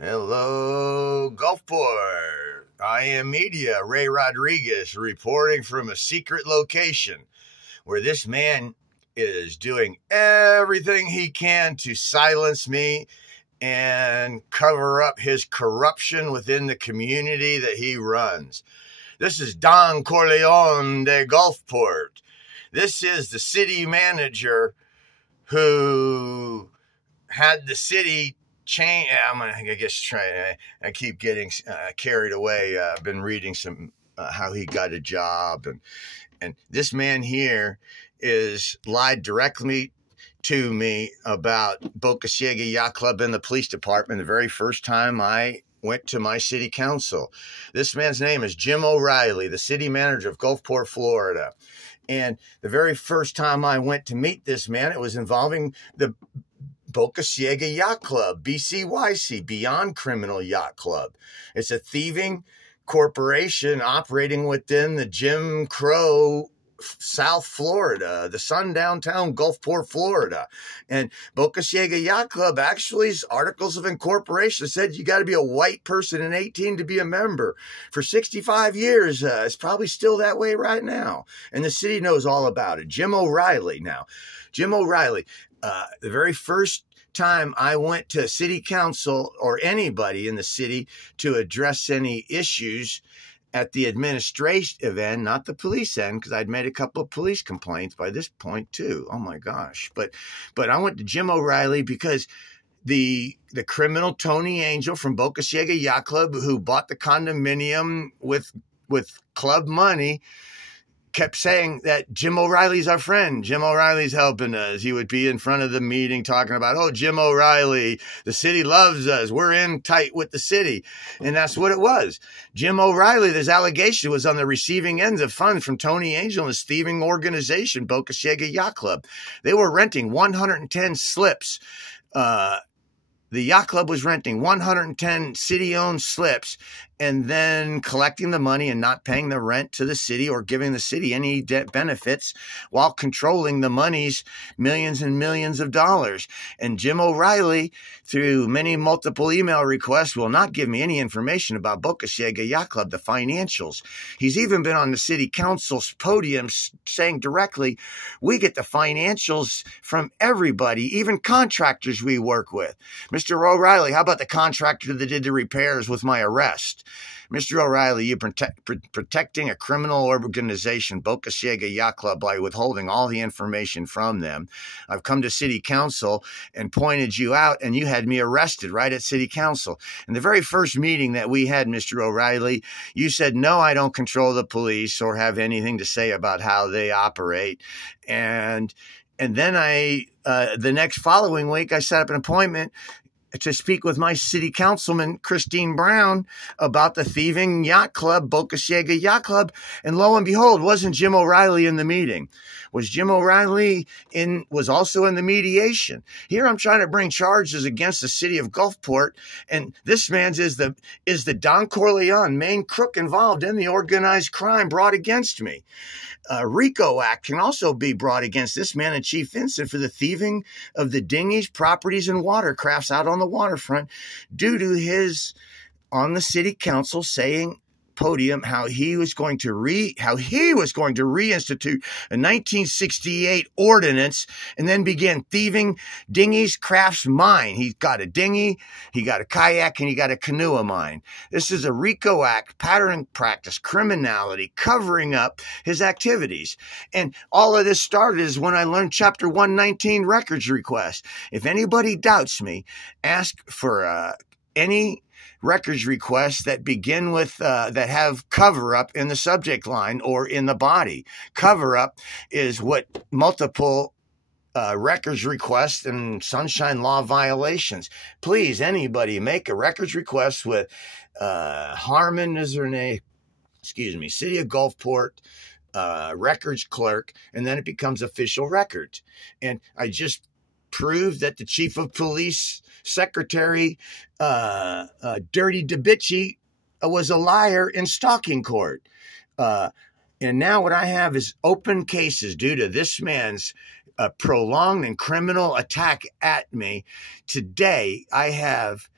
Hello, Gulfport. I am media, Ray Rodriguez, reporting from a secret location where this man is doing everything he can to silence me and cover up his corruption within the community that he runs. This is Don Corleone de Gulfport. This is the city manager who had the city change. I keep getting carried away. I've been reading some how he got a job, and this man here is lied directly to me about Boca Ciega Yacht Club and the police department the very first time I went to my city council. This man's name is Jim Orielly, the city manager of Gulfport, Florida. And the very first time I went to meet this man, it was involving the Boca Ciega Yacht Club, BCYC, Beyond Criminal Yacht Club. It's a thieving corporation operating within the Jim Crow South Florida, the sundown town Gulfport, Florida. And Boca Ciega Yacht Club actually's articles of incorporation said you got to be a white person and 18 to be a member. For 65 years, it's probably still that way right now. And the city knows all about it. Jim Orielly now. Jim Orielly, the very first time I went to city council or anybody in the city to address any issues at the administrative end, not the police end, because I'd made a couple of police complaints by this point too. Oh my gosh. But I went to Jim Orielly because the criminal Tony Angel from Boca Ciega Yacht Club, who bought the condominium with club money, kept saying that Jim Orielly's our friend. Jim Orielly's helping us. He would be in front of the meeting talking about, oh, Jim Orielly, the city loves us. We're in tight with the city. And that's what it was. Jim Orielly, this allegation, was on the receiving ends of funds from Tony Angel and his thieving organization, Boca Ciega Yacht Club. They were renting 110 slips. The yacht club was renting 110 city-owned slips and then collecting the money and not paying the rent to the city or giving the city any debt benefits while controlling the money's millions and millions of dollars. And Jim Orielly, through many multiple email requests, will not give me any information about Boca Ciega Yacht Club, the financials. He's even been on the city council's podium saying directly, we get the financials from everybody, even contractors we work with. Mr. Orielly, how about the contractor that did the repairs with my arrest? Mr. Orielly, you're protecting a criminal organization, Boca Ciega Yacht Club, by withholding all the information from them. I've come to city council and pointed you out, and you had me arrested right at city council. In the very first meeting that we had, Mr. Orielly, you said, no, I don't control the police or have anything to say about how they operate. And then the next following week, I set up an appointment to speak with my city councilman, Christine Brown, about the thieving yacht club, Boca Ciega Yacht Club. And lo and behold, wasn't Jim Orielly in the meeting? Was Jim Orielly was also in the mediation? Here I'm trying to bring charges against the city of Gulfport, and this man's is the Don Corleone, main crook involved in the organized crime brought against me. RICO Act can also be brought against this man and Chief Vincent for the thieving of the dinghies, properties, and watercrafts out on the waterfront due to his on the city council saying podium how he was going to reinstitute a 1968 ordinance and then begin thieving dinghies, crafts, mine. He's got a dinghy, he got a kayak, and he got a canoe of mine. This is a RICO Act, pattern practice, criminality, covering up his activities. And all of this started is when I learned Chapter 119 records request. If anybody doubts me, ask for any records requests that begin with that have cover up in the subject line or in the body. Cover up is what multiple records requests and sunshine law violations. Please, anybody make a records request with Harmon is her name. Excuse me, City of Gulfport. Records clerk, and then it becomes official records. And I just proved that the chief of police secretary, Dirty DeBitchy, was a liar in stalking court. And now what I have is open cases due to this man's prolonged and criminal attack at me. Today, I have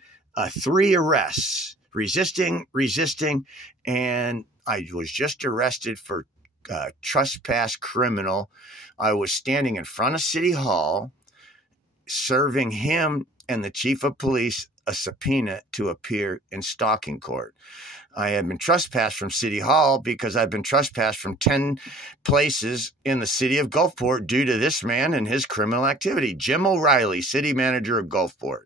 3 arrests, resisting, and I was just arrested for trespass criminal. I was standing in front of City Hall, serving him and the chief of police a subpoena to appear in stalking court. I had been trespassed from City Hall because I've been trespassed from 10 places in the city of Gulfport due to this man and his criminal activity. Jim Orielly, city manager of Gulfport.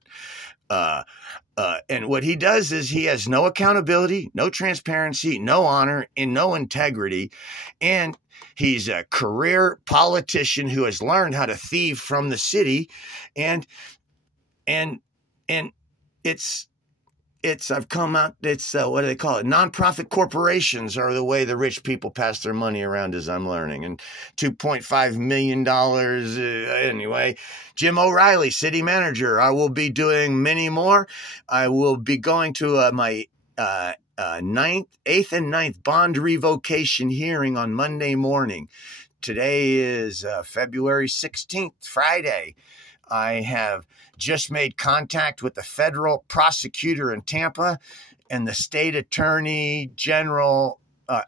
And what he does is he has no accountability, no transparency, no honor, and no integrity. And he's a career politician who has learned how to thieve from the city. And I've come out, what do they call it? Nonprofit corporations are the way the rich people pass their money around, as I'm learning. And $2.5 million, anyway. Jim Orielly, city manager. I will be doing many more. I will be going to my 8th and 9th bond revocation hearing on Monday morning. Today is February 16th, Friday. I have just made contact with the federal prosecutor in Tampa and the state attorney general,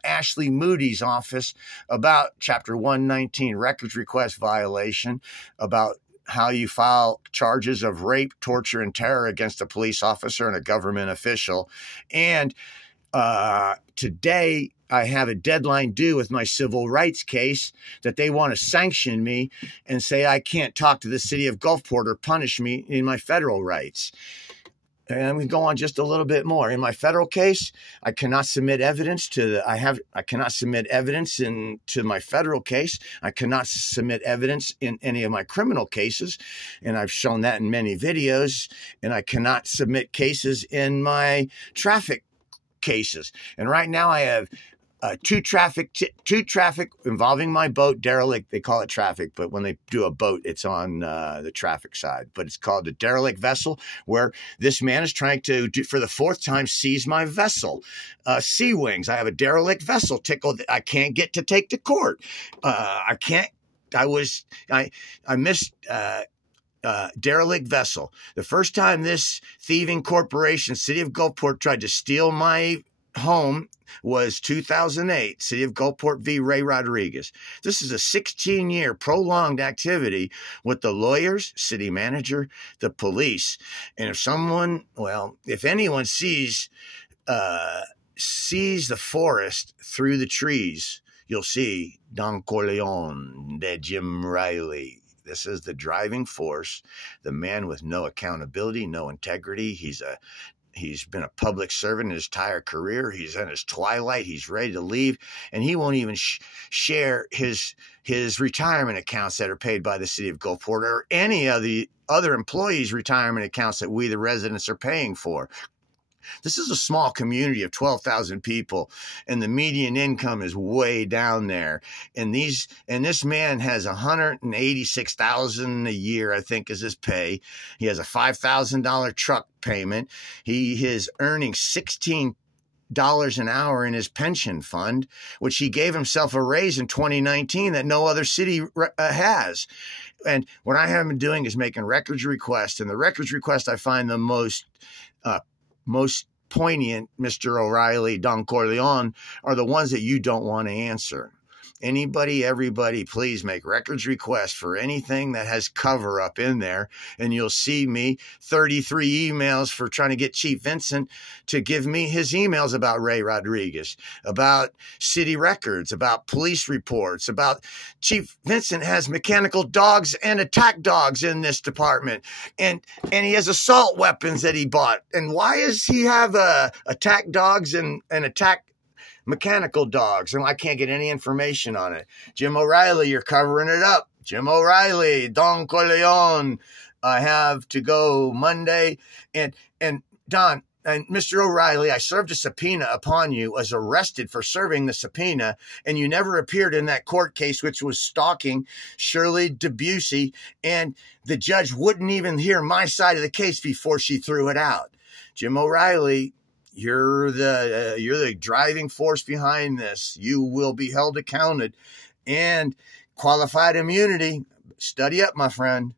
Ashley Moody's office, about Chapter 119 records request violation, about how you file charges of rape, torture, and terror against a police officer and a government official. And today I have a deadline due with my civil rights case that they want to sanction me and say I can't talk to the city of Gulfport or punish me in my federal rights. And I'm going to go on just a little bit more. In my federal case, I cannot submit evidence I cannot submit evidence to my federal case. I cannot submit evidence in any of my criminal cases, and I've shown that in many videos. And I cannot submit cases in my traffic cases. And right now I have two traffic involving my boat, derelict. They call it traffic, but when they do a boat, it's on the traffic side. But it's called a derelict vessel, where this man is trying to, for the 4th time, seize my vessel. Sea Wings. I have a derelict vessel tickled that I can't get to take to court. I missed derelict vessel. The first time this thieving corporation, City of Gulfport, tried to steal my home was 2008, City of Gulfport v. Ray Rodriguez. This is a 16-year prolonged activity with the lawyers, city manager, the police. And if anyone sees the forest through the trees, you'll see Don Corleone, de Jim Orielly. This is the driving force, the man with no accountability, no integrity. He's been a public servant his entire career. He's in his twilight. He's ready to leave, and he won't even share his retirement accounts that are paid by the city of Gulfport or any of the other employees' retirement accounts that we, the residents, are paying for. This is a small community of 12,000 people, and the median income is way down there. And this man has $186,000 a year, I think, is his pay. He has a $5,000 truck payment. He is earning $16 an hour in his pension fund, which he gave himself a raise in 2019 that no other city has. And what I have been doing is making records requests, and the records request I find the most poignant, Mr. Orielly, Don Corleone, are the ones that you don't want to answer. Anybody, everybody, please make records requests for anything that has cover up in there. And you'll see me 33 emails for trying to get Chief Vincent to give me his emails about Ray Rodriguez, about city records, about police reports, about Chief Vincent has mechanical dogs and attack dogs in this department. And he has assault weapons that he bought. And why does he have attack dogs and attack mechanical dogs? And I can't get any information on it. Jim Orielly, you're covering it up. Jim Orielly, Don Corleone. I have to go Monday. And Don and Mr. Orielly, I served a subpoena upon you, was arrested for serving the subpoena, and you never appeared in that court case, which was stalking Shirley Debussy, and the judge wouldn't even hear my side of the case before she threw it out. Jim Orielly, you're the driving force behind this. You will be held accounted. And qualified immunity, study up, my friend.